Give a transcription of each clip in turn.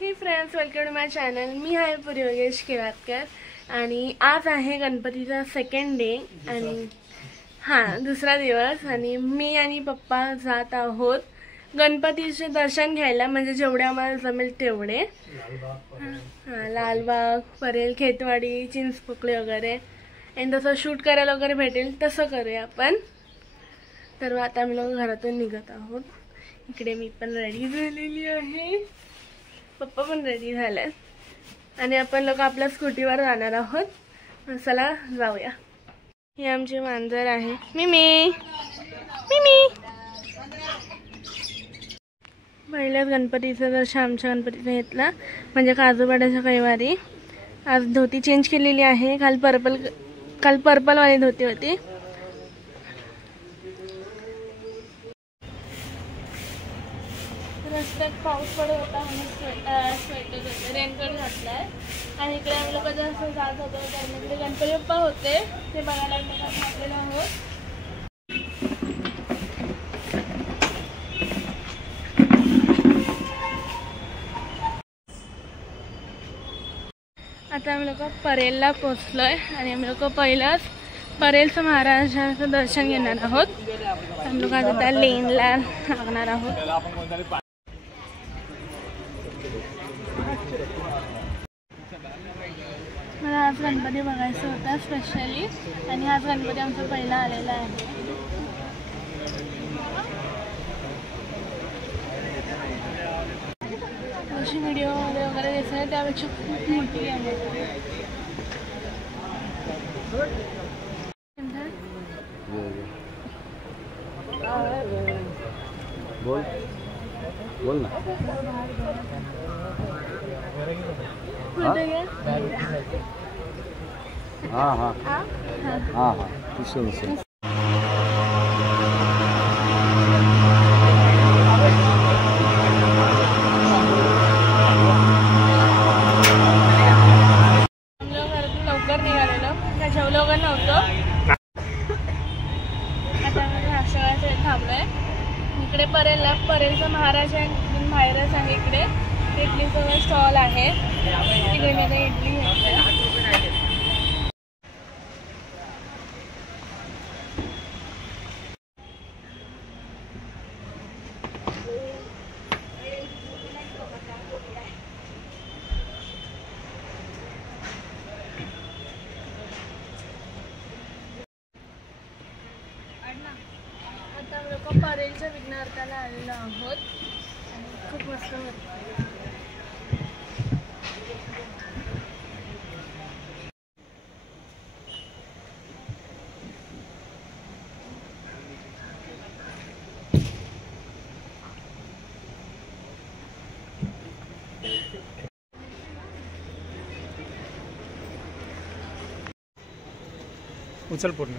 Hey friends, welcome to my channel. मी आहे पुरी योगेश केवातकर आणि आज आहे गणपतीचा सेकंड डे आणि दुसरा दिवस आणि मी आणि पप्पा जात आहोत गणपतीचे दर्शन घ्यायला, म्हणजे जेवढे आम्हाला जमेल तेवढे. लालबाग, परेल, खेतवाडी, चिंचपोकळे वगैरे, आणि तसं शूट करायला वगैरे भेटेल तसं करूया आपण. तर आता आम्ही लोक घरातून निघत आहोत. इकडे मी पण रेडी झालेली आहे, पप्पा पण रेडी झालेत आणि आपण लोक आपल्या स्कूटीवर जाणार आहोत. चला जाऊया. ही आमची मांजर आहे मिमी. मिमी पहिल्याच गणपतीचं दर्शन आमच्या गणपतीचं घेतला, म्हणजे काजूपाड्याच्या कैवारी. आज धोती चेंज केलेली आहे. काल पर्पलवाली धोती होती. रस्त्यात पाऊस पडत होता म्हणून स्वेटर होते, रेनकोट घातलाय. आणि इकडे आम्ही लोक जास्त जात होतो कारण इकडे गणपती बाप्पा होते, ते बघायला घातलेलं आहोत. आता आम्ही लोक परेलला पोचलोय आणि आम्ही लोक पहिलाच परेलचं महाराजांचं दर्शन घेणार आहोत. आम्ही लोक आता त्या लेनला लागणार आहोत. मला आज गणपती बघायचा होता स्पेशली, आणि हाच गणपती आमचा पहिला आलेला आहे. अशी व्हिडिओमध्ये वगैरे दिसते त्यापेक्षा खूप मोठी आहे. बोल ना. हाँ हाँ हाँ हाँ तीसरे लवकर निघालेलो, काय जेवलं वगैरे नव्हतं. आता आम्ही नाश्त्याला थांबलोय. इकडे परेलचं महाराज आहे, बाहेरच आहे. इकडे इडलीचं स्टॉल आहे, तिकडे मी आता इडली घेतली. आता आम्ही लोक परेलच्या विघ्नार्थाला आलेलो आहोत आणि खूप मस्त होतं. उचल पूर्ण.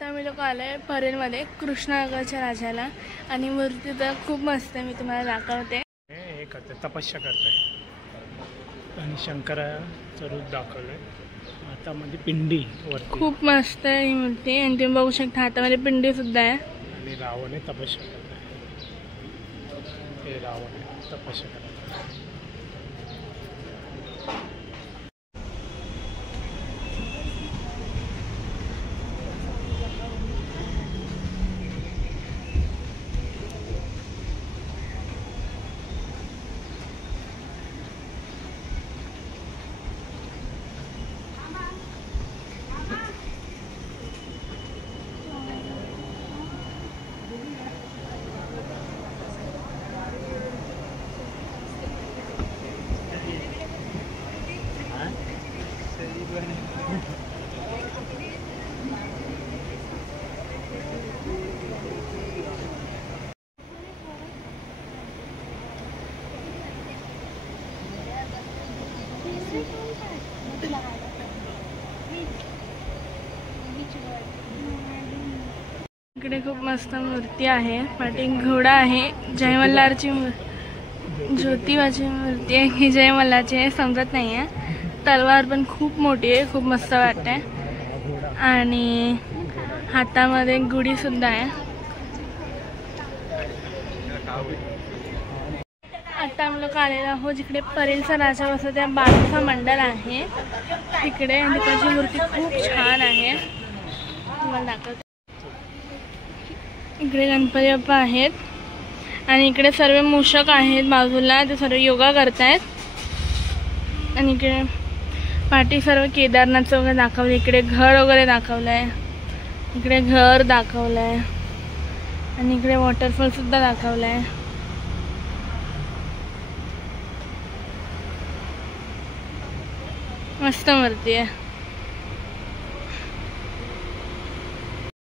आम्ही लोक आलोय परेलमध्ये कृष्णागडच्या राजाला, आणि मूर्ती तर खूप मस्त आहे, मी तुम्हाला दाखवते. हे करते, तपस्या करते आणि शंकराचं रूप दाखवलंय हातामध्ये पिंडी वरती. खूप मस्त आहे ही मूर्ती, आणि तुम्ही बघू शकता हातामध्ये पिंडी सुद्धा आहे. आणि रावण तपस्या करते. हे रावण तपस्या करते. इकडे खूप मस्त मूर्ती आहे. पाठी घोडा आहे. जय मल्हारची ज्योतिबाची मूर्ती आहे की जय मल्हारची आहे समजत नाही आहे. तलवार पण खूप मोठी आहे, खूप मस्त वाटते. आणि हातामध्ये गुढी सुद्धा आहे. आता आम्ही लोक आलेलो आहोत जिकडे परेलचा राजा बसतो त्या बाजूचा मंडळ आहे तिकडे. तिकडची मूर्ती खूप छान आहे, तुम्हाला दाखवते. इकडे गणपती बाप्पा आहेत आणि इकडे सर्व मूषक आहेत बाजूला, ते सर्व योगा करतायत. आणि इकडे पाठी सर्व केदारनाथचं वगैरे दाखवलं. इकडे घर वगैरे दाखवलं आहे, इकडे घर दाखवलं आहे आणि इकडे वॉटरफॉल सुद्धा दाखवलं आहे. मस्त मूर्ती आहे.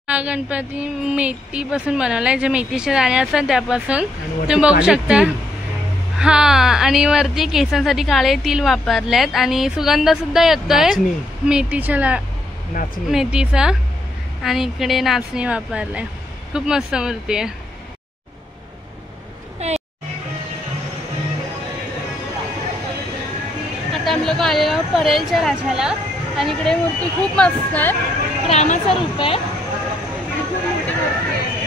हा गणपती मेथीपासून बनवलाय, जे मेथीच्या दाणे असतात त्यापासून तुम्ही बघू शकता. हा, आणि वरती केसांसाठी काळे तिल वापरलेत आणि सुगंध सुद्धा येतोय मेथीच्या मेथीचा. आणि इकडे नाचणी वापरलाय. खूप मस्त मूर्ती आहे. आता आम्ही लोक आलेलो आहोत परेलच्या राजाला आणि इकडे मूर्ती खूप मस्त आहे. रामाचं रूप आहे, खूप मोठी मूर्ती आहे.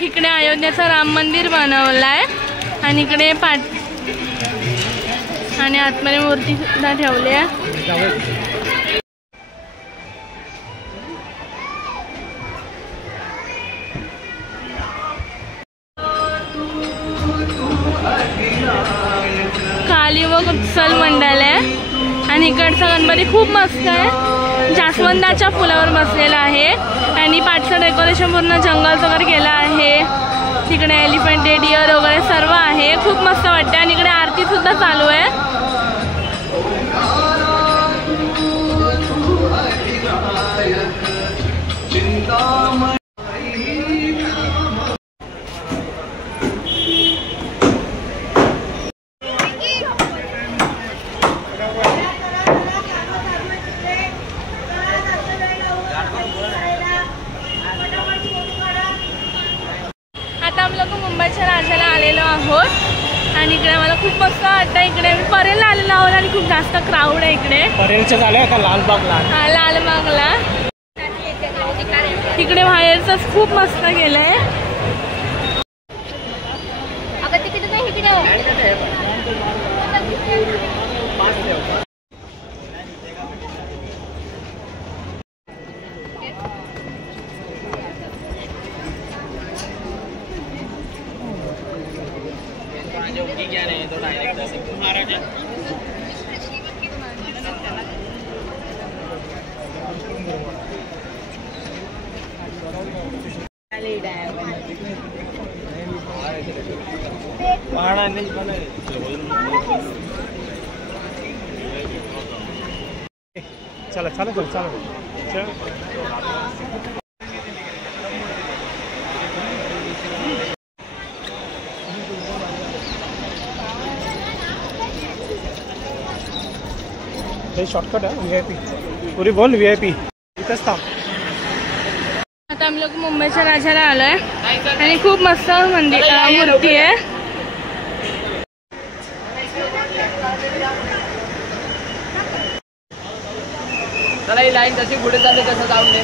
इकडे अयोध्याचं राम मंदिर बनवलाय आणि इकडे आणि आतमध्ये मूर्ती सुद्धा ठेवली आहे. कालीवग उत्सव मंडळ आहे आणि इकडचा गणपती खूप मस्त आहे. जास्वंदाच्या फुलावर बसलेला आहे आणि पाठचं डेकोरेशन पूर्ण जंगल वगैरे केलं आहे. तिकडे एलिफंट डिअर वगैरे सर्व आहे, खूप मस्त वाटते. आणि इकडे आरती सुद्धा चालू आहे. आता आम्ही लोक मुंबईच्या राजाला आलेलो आहोत आणि इकडे मला खूप मस्त वाटतं. इकडे मी परेलला आलेलो आहोत आणि खूप जास्त क्राऊड आहे इकडे. परेलचं झालं का लालबागला? हा, लालबागला. इकडे बाहेरच खूप मस्त गेलंय. चला चला चला चला. हे शॉर्टकट आहे. VIP पुरी बोल VIP इथंच थांब. आता आम्ही लोक मुंबईच्या राजाला आलोय आणि खूप मस्त मूर्ती आहे. चला ही लाईन जशी पुढे चालली तसं जाऊन दे.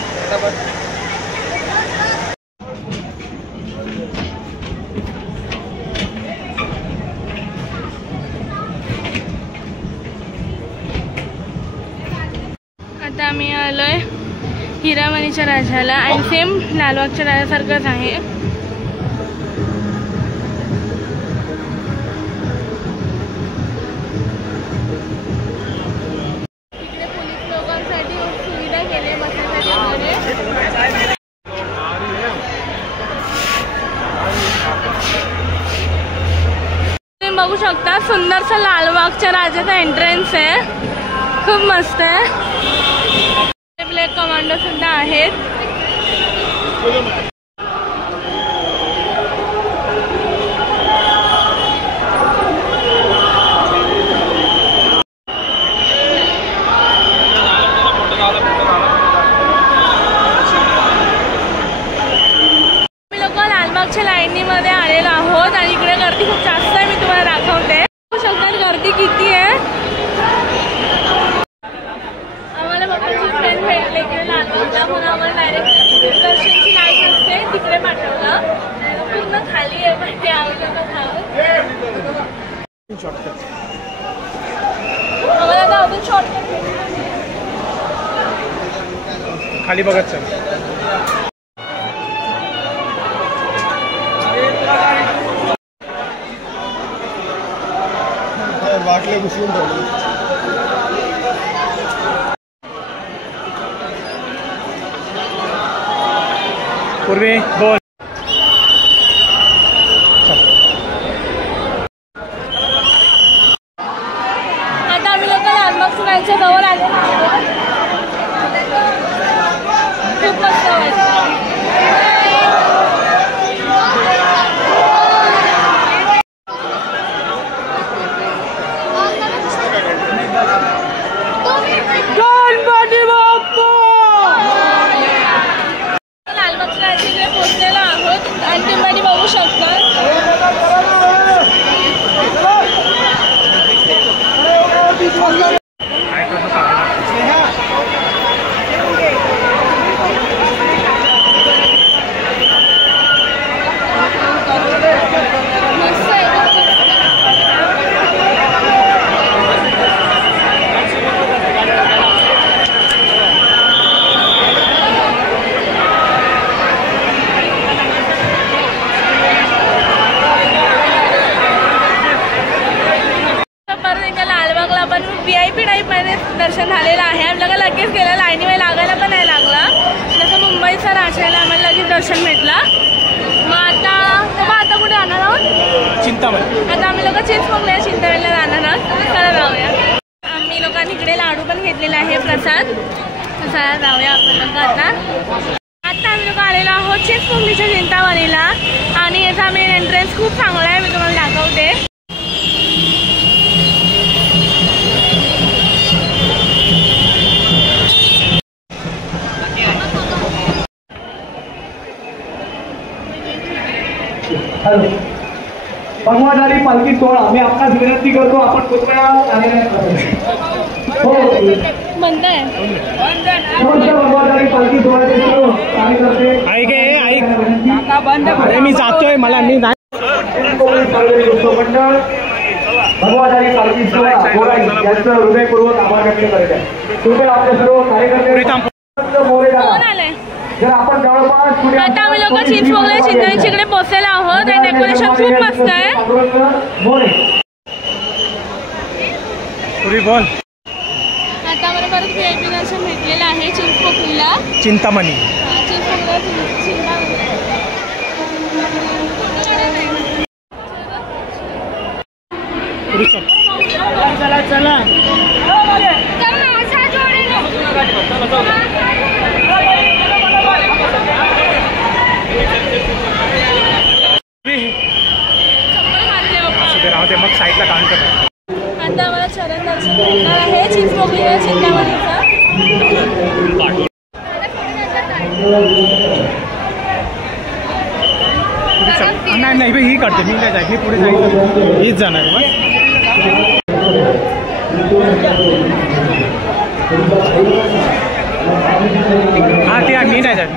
आता आम्ही आलोय हिरामणीच्या राजाला आणि सेम लालबागच्या राजासारखंच आहे. इकडे पोलीस लोकांसाठी सुविधा केली बसण्यासाठी वगैरे. बघू शकता सुंदरसा लालबागच्या राजाचा एंट्रन्स आहे, खूप मस्त आहे. ब्लॅक कमांडो सुद्धा आहेत. लाईनीमध्ये आलेलो आहोत आणि इकडे गर्दी खूप जास्त आहे. मी तुम्हाला दाखवते. बघू शकता गर्दी किती आहे. आम्हाला फ्रेंड भेटले की लालबागला म्हणून आम्हाला डायरेक्ट दर्शनची लाईन असते तिकडे पाठवलं. पूर्ण खाली आहे माहिती आम्हाला आता अजून शॉर्टकट खाली बघत चल. वाटले घुसून पूर्वी बोल. आता आम्ही लोक लालबाग सुनायच्या जवळ आले. खूप मस्त वाटतं. VIP टाईपमध्ये दर्शन झालेलं आहे. आपल्याला लगेच गेलं, लाईनीमध्ये लागायला पण नाही लागला. जसं मुंबईचा राजाला आम्हाला लगेच दर्शन भेटला. मग आता कुठे जाणार आहोत? चिंतामणी. आता आम्ही लोक चिंचपोकळीला चिंतामणीला जाणार आहोत. चला जाऊया. आम्ही लोकांनी इकडे लाडू पण घेतलेला आहे प्रसाद. चला जाऊया आपण लोक आता आम्ही लोक आलेलो आहोत चिंचपोकळीच्या चिंतामणीला. आणि याचा मेन एंट्रन्स खूप चांगला आहे, मी तुम्हाला दाखवते. हॅलो, भगवादारी पालखी सोहळा मी आपणास विनंती करतो आपण कृपया म्हणताय भगवादारी पालखी सोहळ्याचे सर्व कार्यकर्ते मी जातोय. मला मी मंडळ भगवादारी पालखी सोहळा गोराई यांचं हृदयपूर्वक आभार व्यक्त करत आहे. कृपया आपल्या सर्व कार्यकर्ते जर आपण जवळपास आता आम्ही लोक चिंचपोकळी चिंतामणीकडे पोहोचलेलो आहोत. आणि डेकोरेशन खूप मस्त आहे. बोल. आता आम्हाला परत VIP दर्शन भेटलेलं आहे चिंचपोकळीला चिंतामणी. चला चला राहते मग साईडला काम करतो. आता आम्हाला चरण दर्शन भेटणार आहे चिंचपोकळीला चिंतामणीचं. नाही ही करते. मी नाही जायचं, मी पुढे जायचं. हीच जाणार आहे. हां ते मी नाही जात.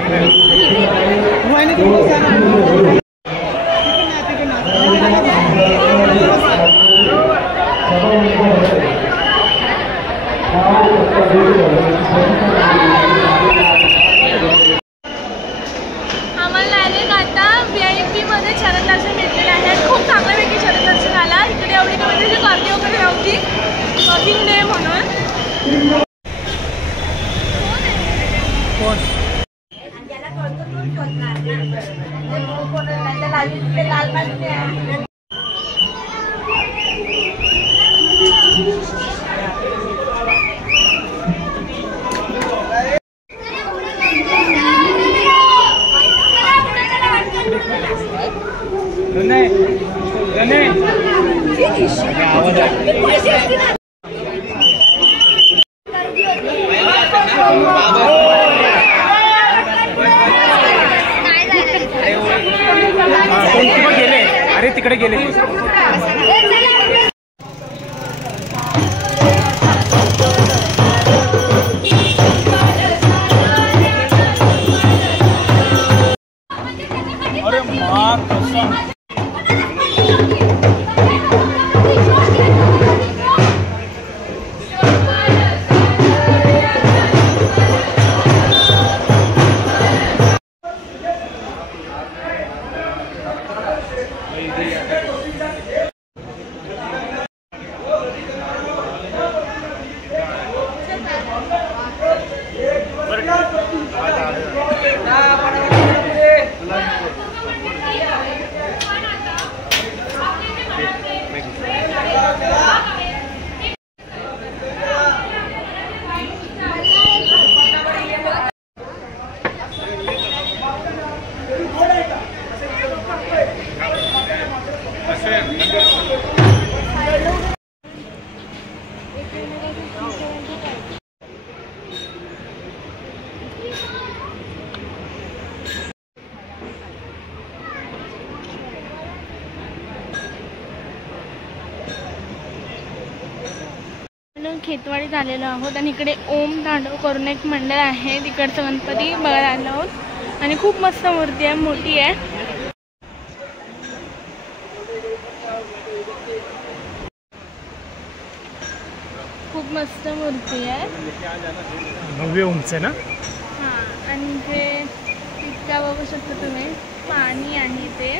आम्हाला डायरेक्ट आता VIP मध्ये चरण दर्शन भेटलेलं आहे. खूप चांगल्यापैकी चरण दर्शन आला. इकडे एवढी म्हणजे गर्दी वगैरे नव्हती, वर्किंग डे म्हणून. गेले, अरे तिकडे गेले. अरे मार खेतवाडीत आलेलो आहोत आणि इकडे ओम तांडव करून एक मंडळ आहे, तिकडचं गणपती बघायला आलो आहोत आणि खूप मस्त मूर्ती आहे, मोठी आहे. खूप मस्त मूर्ती आहे, भव्य ओमचं ना. हां, आणि ते इतका बघू शकता तुम्ही, पाणी आहे ते.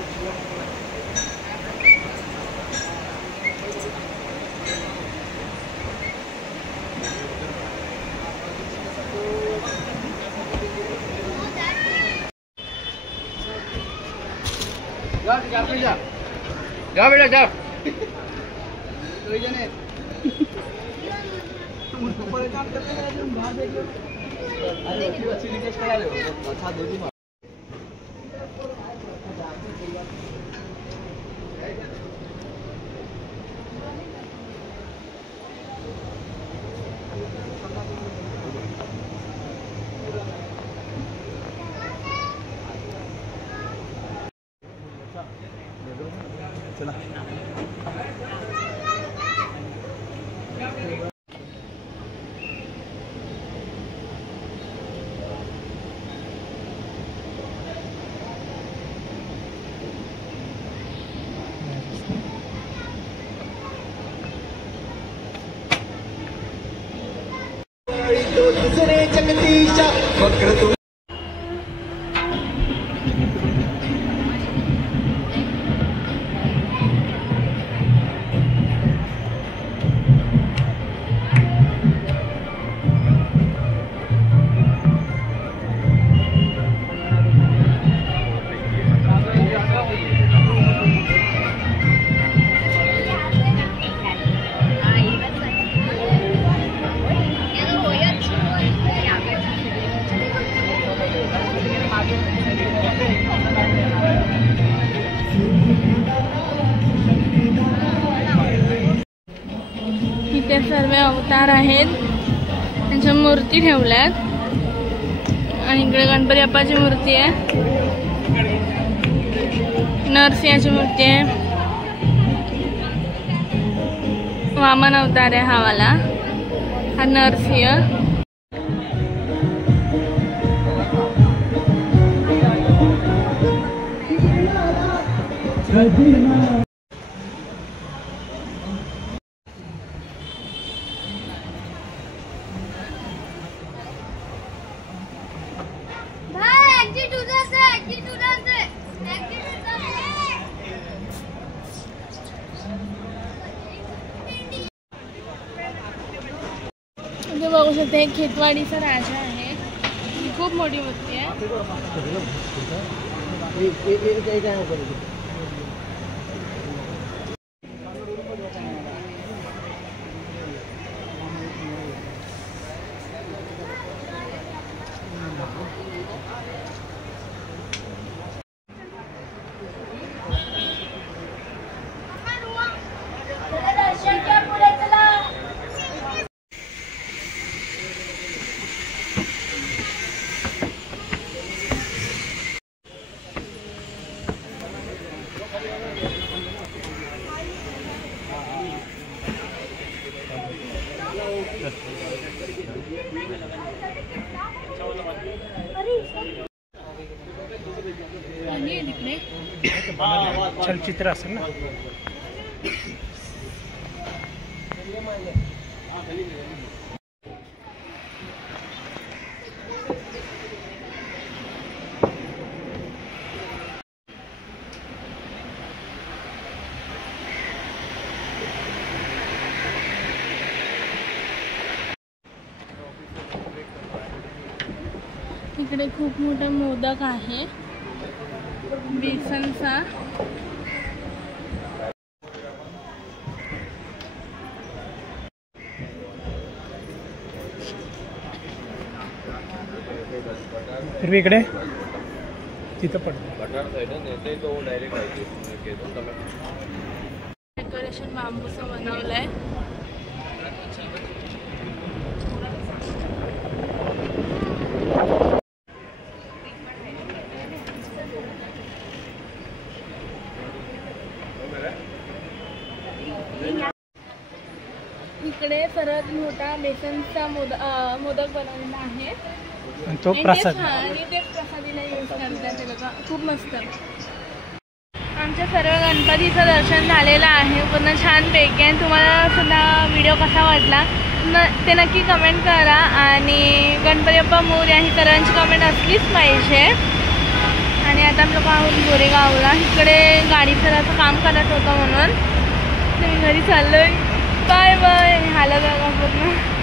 जा बेटा जा. इथे सर्व अवतार आहेत, त्यांच्या मूर्ती ठेवल्यात आणि इकडे गणपती बाप्पाची मूर्ती आहे, नरसिंहाची मूर्ती आहे, वामन अवतार आहे हा वाला, हा नरसिंह. बघू शकते हे खेतवाडीचा राजा आहे, ही खूप मोठी मूर्ती आहे. चलचित्र असेल ना. इकडे खूप मोठा मोदक आहे बेसनचा. फिर इकडे तिथं पडतो डेकोरेशन बांबूचं बनवलंय. इकडे सर्वात मोठा बेसनचा मोदक बनवलेला आहे. आणि तो प्रसाद. आणि ते प्रसादीला यूज करतात ते लोक. खूप मस्त. आमच्या सर्व गणपतीचं दर्शन झालेलं आहे पूर्ण छानपैकी. आणि तुम्हाला सुद्धा व्हिडिओ कसा वाटला ते नक्की कमेंट करा. आणि गणपती बाप्पा मोरया ही सर्वांची कमेंट असलीच पाहिजे. आणि आता आम्ही लोक आहोत गोरेगावला. इकडे गाडी सराचं काम करत होतं म्हणून मी घरी चाललोय. Bye bye. हालत पूर्ण.